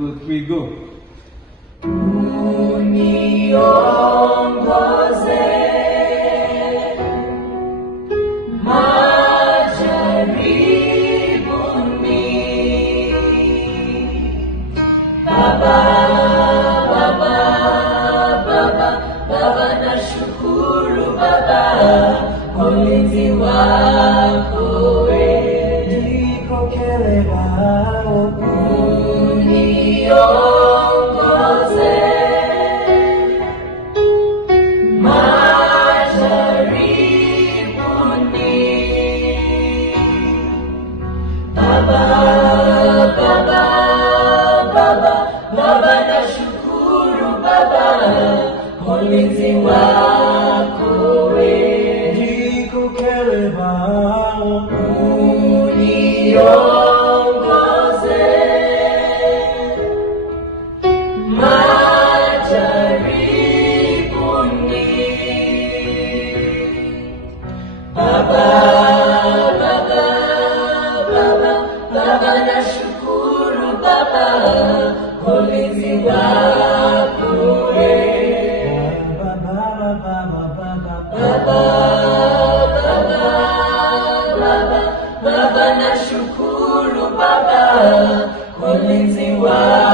2, 3, go. Uniongoze majaribuni, Baba, Baba, Baba, Baba, nashukuru Baba, ulinzi wako Nikokeleba uniongoze majaribuni, Baba, Baba, Baba, Baba, nashukuru Baba, ulinzi wako Nikokeleba uniongoze majaribuni, Baba, Baba, Baba, Baba, nashukuru Baba, ulinzi wako Baba, Baba, Baba, Baba, Baba, Baba, nashukuru Baba, ulinzi wako